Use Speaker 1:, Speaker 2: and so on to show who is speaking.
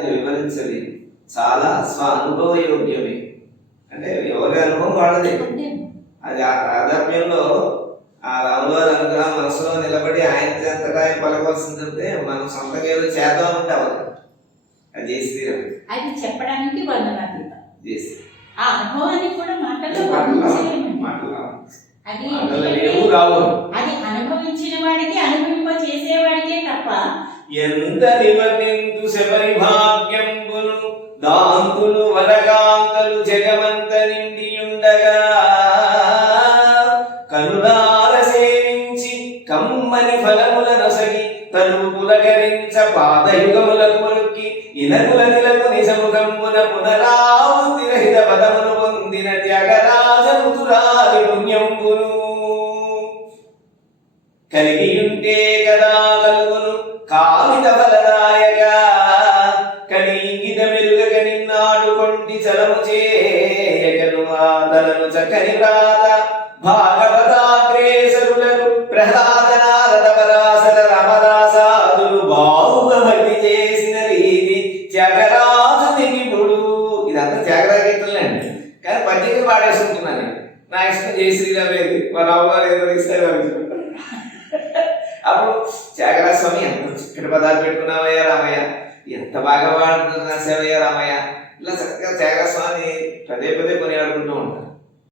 Speaker 1: అది వివరించలేదు. చాలా స్వ అనుభవయోగ్యమే అంటే ఎవరి అనుభవం వాళ్ళది.
Speaker 2: అంటే
Speaker 1: అది ఆ తాదాత్మ్యంలో ఆ రాములవారి అనుగ్రహం మనసులో నిలబడి ఆయన చెంతగా ఆయన పలకవలసింది చెప్తే మనం సొంతంగా ఏదో చేద్దామంటే అవ్వదు. అది చేసి
Speaker 2: అది చెప్పడానికి వర్ణనాతీతం.
Speaker 1: చేసి
Speaker 2: ఆ అనుభవాన్ని కూడా మాటల్లో
Speaker 1: మాటలు
Speaker 2: వర్ణించలేమండి
Speaker 1: మాటలు
Speaker 2: అది అనుభవించిన వాడికి అనుభవింప చేసేవాడికే తప్ప
Speaker 1: ఎంత నివర్ణింతు శబరి భాగ్యంబును దాంతులు వరకాంతలు జగమంత నిండియుండగా కనులార సేవించి కమ్మని ఫలముల నొసగి తను పులకరించ పాదయుగములకు మొక్కి ఇనకుల నిలకు నిజముఖంబున పునరావృతి రహిత పదమును పొందిన త్యాగరాజముతురాలి పుణ్యంబును. కలిగియుంటే కదా కలుగును కామిత ఫలదాయక నిన్నాడు చలము చేయకను ఆదలను చక్కని వ్రాత. భాగవతాగ్రేసరులకు ప్రహ్లాద నారద పరాశర రామదాసాదులు బావుగా భక్తి చేసిన రీతి త్యాగరాజు నిపుడు ఇదంతా త్యాగరాజ గీతలండి కానీ పద్యంగా పాడేసుకుంటున్నాను నా ఇష్టం జయశ్రీలా లేదు మా రావుగారు ఏదో ఇస్తారు అప్పుడు త్యాగరాజ స్వామి ఎంత చక్కటి పదాలు పెట్టుకున్నావయ్యా రామయ్య? ఎంత బాగా వాడుతున్నా సేవయ్య రామయ్య? ఇలా చక్కగా తేగస్వామి పదే పదే కొనియాడుకుంటూ ఉంటారు.